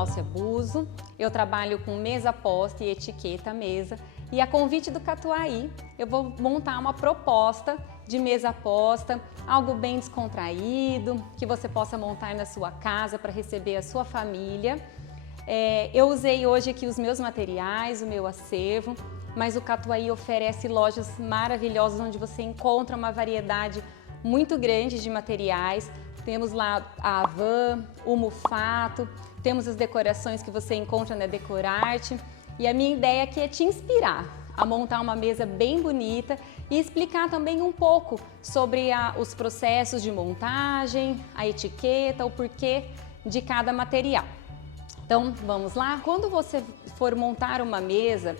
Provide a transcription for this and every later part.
Gláucia Buzo, eu trabalho com mesa posta e etiqueta mesa e a convite do Catuai eu vou montar uma proposta de mesa posta, algo bem descontraído, que você possa montar na sua casa para receber a sua família. Eu usei hoje aqui os meus materiais, o meu acervo, mas o Catuai oferece lojas maravilhosas onde você encontra uma variedade muito grande de materiais. Temos lá a Havan, o Mufato, temos as decorações que você encontra na Decorarte. E a minha ideia aqui é te inspirar a montar uma mesa bem bonita e explicar também um pouco sobre os processos de montagem, a etiqueta, o porquê de cada material. Então, vamos lá? Quando você for montar uma mesa,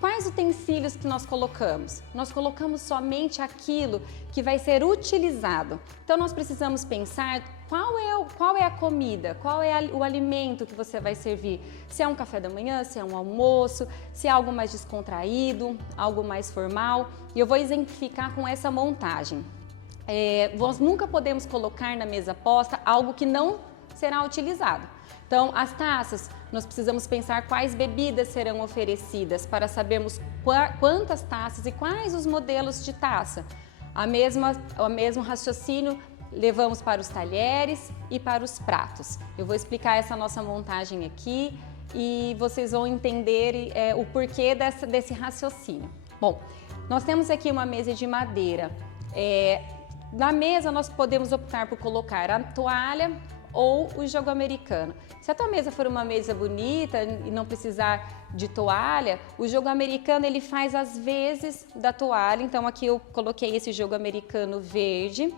quais utensílios que nós colocamos? Nós colocamos somente aquilo que vai ser utilizado. Então, nós precisamos pensar qual é a comida, qual é o alimento que você vai servir. Se é um café da manhã, se é um almoço, se é algo mais descontraído, algo mais formal. E eu vou exemplificar com essa montagem. Nós nunca podemos colocar na mesa posta algo que não será utilizado. Então, as taças, nós precisamos pensar quais bebidas serão oferecidas para sabermos quantas taças e quais os modelos de taça. O mesmo raciocínio levamos para os talheres e para os pratos. Eu vou explicar essa nossa montagem aqui e vocês vão entender o porquê desse raciocínio. Bom, nós temos aqui uma mesa de madeira. Na mesa nós podemos optar por colocar a toalha ou o jogo americano. Se a tua mesa for uma mesa bonita e não precisar de toalha, o jogo americano ele faz as vezes da toalha. Então aqui eu coloquei esse jogo americano verde.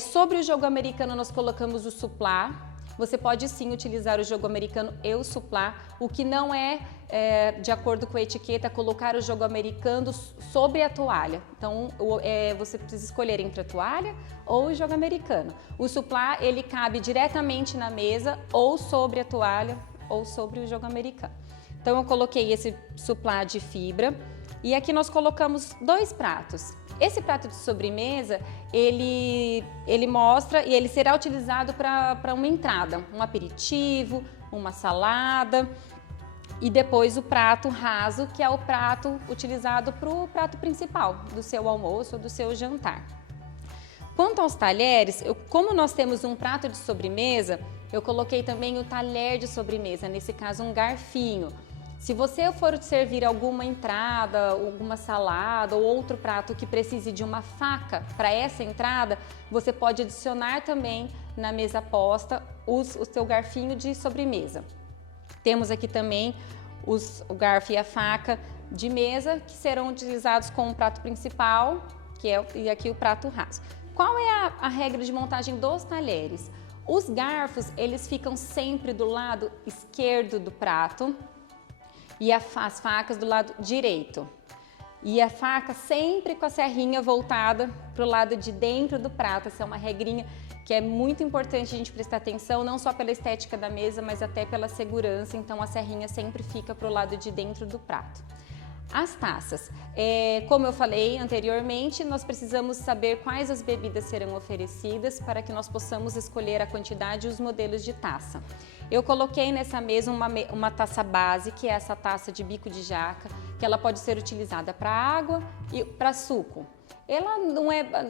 Sobre o jogo americano nós colocamos o suplá. Você pode sim utilizar o jogo americano e o suplá. O que não de acordo com a etiqueta, colocar o jogo americano sobre a toalha. Então, você precisa escolher entre a toalha ou o jogo americano. O suplá, ele cabe diretamente na mesa ou sobre a toalha ou sobre o jogo americano. Então, eu coloquei esse suplá de fibra e aqui nós colocamos 2 pratos. Esse prato de sobremesa, ele mostra e ele será utilizado para uma entrada, um aperitivo, uma salada e depois o prato raso, que é o prato utilizado para o prato principal do seu almoço ou do seu jantar. Quanto aos talheres, como nós temos um prato de sobremesa, eu coloquei também o talher de sobremesa, nesse caso um garfinho. Se você for servir alguma entrada, alguma salada ou outro prato que precise de uma faca para essa entrada, você pode adicionar também na mesa posta o seu garfinho de sobremesa. Temos aqui também o garfo e a faca de mesa que serão utilizados com o prato principal, e aqui o prato raso. Qual é a regra de montagem dos talheres? Os garfos, eles ficam sempre do lado esquerdo do prato, e as facas do lado direito. E a faca sempre com a serrinha voltada para o lado de dentro do prato. Essa é uma regrinha que é muito importante a gente prestar atenção, não só pela estética da mesa, mas até pela segurança. Então a serrinha sempre fica para o lado de dentro do prato. As taças, como eu falei anteriormente, nós precisamos saber quais as bebidas serão oferecidas para que nós possamos escolher a quantidade e os modelos de taça. Eu coloquei nessa mesa uma taça base, que é essa taça de bico de jaca, que ela pode ser utilizada para água e para suco. Ela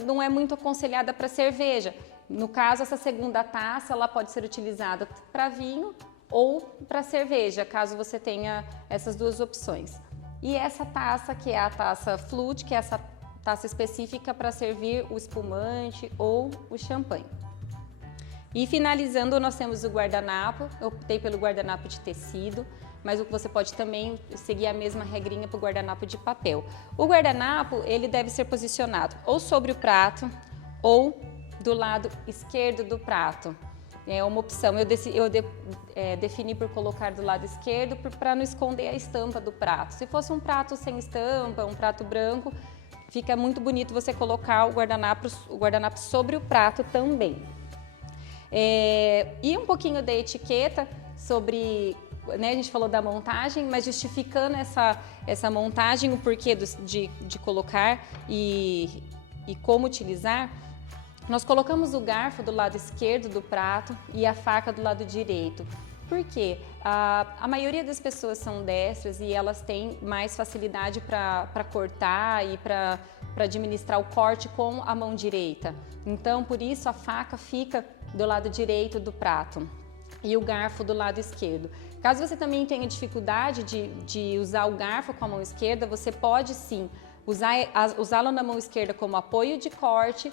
não é muito aconselhada para cerveja. No caso, essa segunda taça, ela pode ser utilizada para vinho ou para cerveja, caso você tenha essas duas opções. E essa taça, que é a taça flute, que é essa taça específica para servir o espumante ou o champanhe. E finalizando, nós temos o guardanapo. Eu optei pelo guardanapo de tecido, mas você pode também seguir a mesma regrinha para o guardanapo de papel. O guardanapo, ele deve ser posicionado ou sobre o prato ou do lado esquerdo do prato. É uma opção, eu defini por colocar do lado esquerdo para não esconder a estampa do prato. Se fosse um prato sem estampa, um prato branco, fica muito bonito você colocar o guardanapo sobre o prato também. E um pouquinho da etiqueta sobre, né, a gente falou da montagem, mas justificando essa montagem, o porquê de colocar e como utilizar. Nós colocamos o garfo do lado esquerdo do prato e a faca do lado direito. Por quê? A maioria das pessoas são destras e elas têm mais facilidade para cortar e para administrar o corte com a mão direita. Então, por isso a faca fica do lado direito do prato e o garfo do lado esquerdo. Caso você também tenha dificuldade de usar o garfo com a mão esquerda, você pode sim usá-lo na mão esquerda como apoio de corte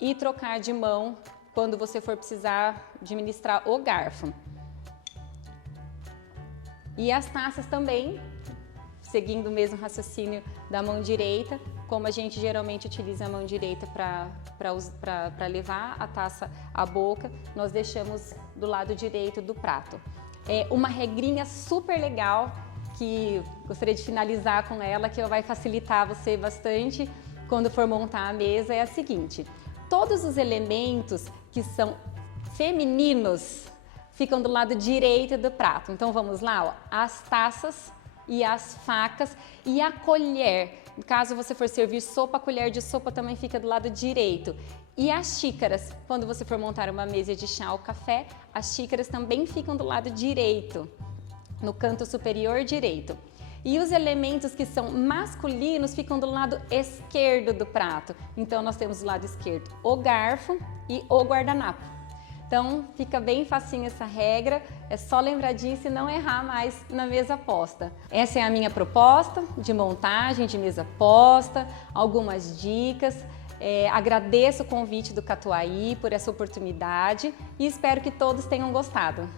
e trocar de mão quando você for precisar administrar o garfo. E as taças também, seguindo o mesmo raciocínio da mão direita, como a gente geralmente utiliza a mão direita para levar a taça à boca, nós deixamos do lado direito do prato. É uma regrinha super legal que gostaria de finalizar com ela, que vai facilitar você bastante quando for montar a mesa, é a seguinte: todos os elementos que são femininos ficam do lado direito do prato. Então vamos lá, ó, as taças e as facas e a colher. Caso você for servir sopa, a colher de sopa também fica do lado direito. E as xícaras, quando você for montar uma mesa de chá ou café, as xícaras também ficam do lado direito, no canto superior direito. E os elementos que são masculinos ficam do lado esquerdo do prato. Então nós temos do lado esquerdo o garfo e o guardanapo. Então fica bem facinho essa regra, é só lembrar disso e não errar mais na mesa posta. Essa é a minha proposta de montagem de mesa posta, algumas dicas. Agradeço o convite do Catuai por essa oportunidade e espero que todos tenham gostado.